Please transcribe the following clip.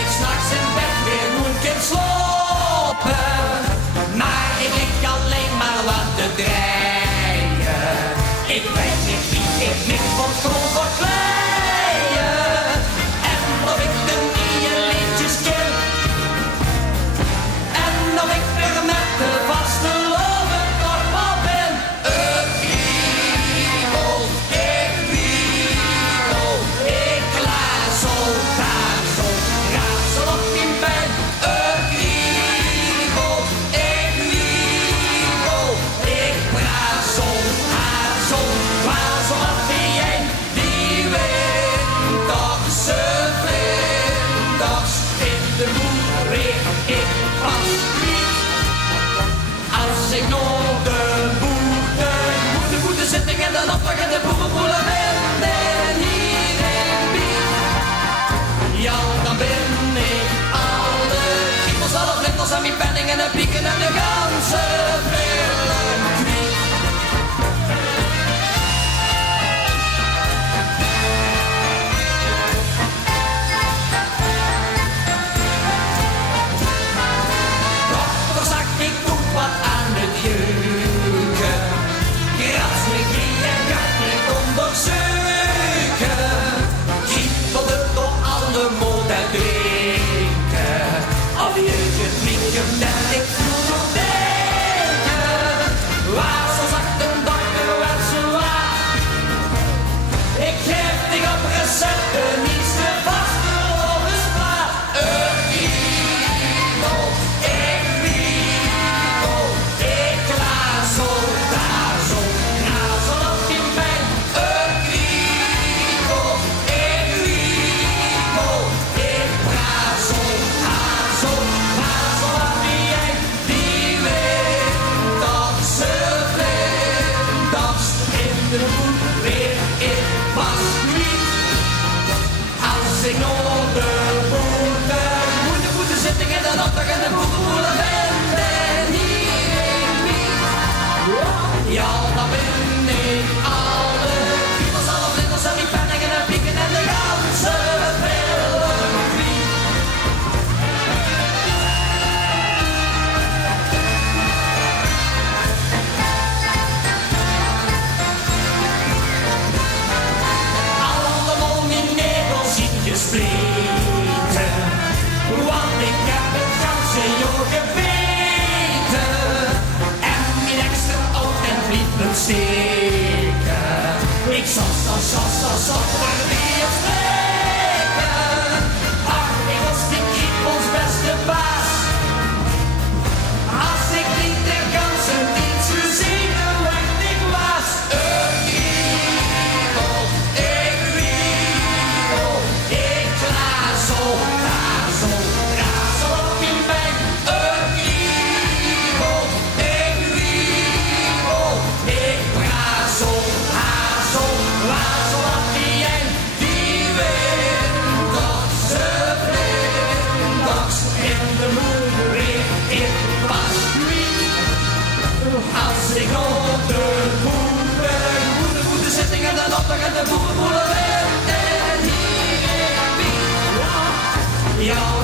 ik s'nachts in bed weer moet in slopen. Maar ik lig alleen maar wat te draaien. Ik weet niet wie ik niet van school voor kleien. En of ik de nieuwe liedjes ken. En of ik er met de vaste loven nog wel ben. Ik klaazel, kazel, raadsel op in bed. Ik prazel, hazel, dwazel, wat ben jij? Die winterse vlinders in de boer weer ik pas niet. Als ik nog de boete zitting en dan oppakken de boerenboelen ben en hier in Biet. Ja, dan ben ik alle kriebels, alle vlinders en mijn penning en de pieken en de ganse villen kwiet. Dokter zag ik doe wat aan het jeuken. Grats me en gaat niet onderzoeken. Kriebelde door alle monden drinken. Of je vliegje dat ik voel nog denken. Waar zo zag de dokter wat ze was. Ik geef dich op recepten, niets te vast op de straat. Ik klaazel, dazel, razel op je bed. Ik prazel, hazel, razel wat ben jij? Die winterse vlinders in de boet weer ik pas niet. Als ik nog de boete zitting en dan opdag en de boerenboelen ben en hier in Biet. Ja, dan ben ik alle kriebels, alle vlinders en die penningen en pieken en de ganse villen kwiet. Allemaal mijn negels zien gespleten, want ik heb het ganse jaar gebeten. En mijn extra oud en bliep me steken. Ik zal er weer spreken. Ach, ik was die kriebels beste baas. Als ik niet de ganse dienst gezeten werd ik was. Ik klaazel, razel, razel op je bek. Ik prazel, hazel, razel wat ben jij? Die winterse vlinders in de moeder weer ik pas niet. Als ik op de boete zitting en dan opdag en de boerenboelen ben en hier in Biet. Ja.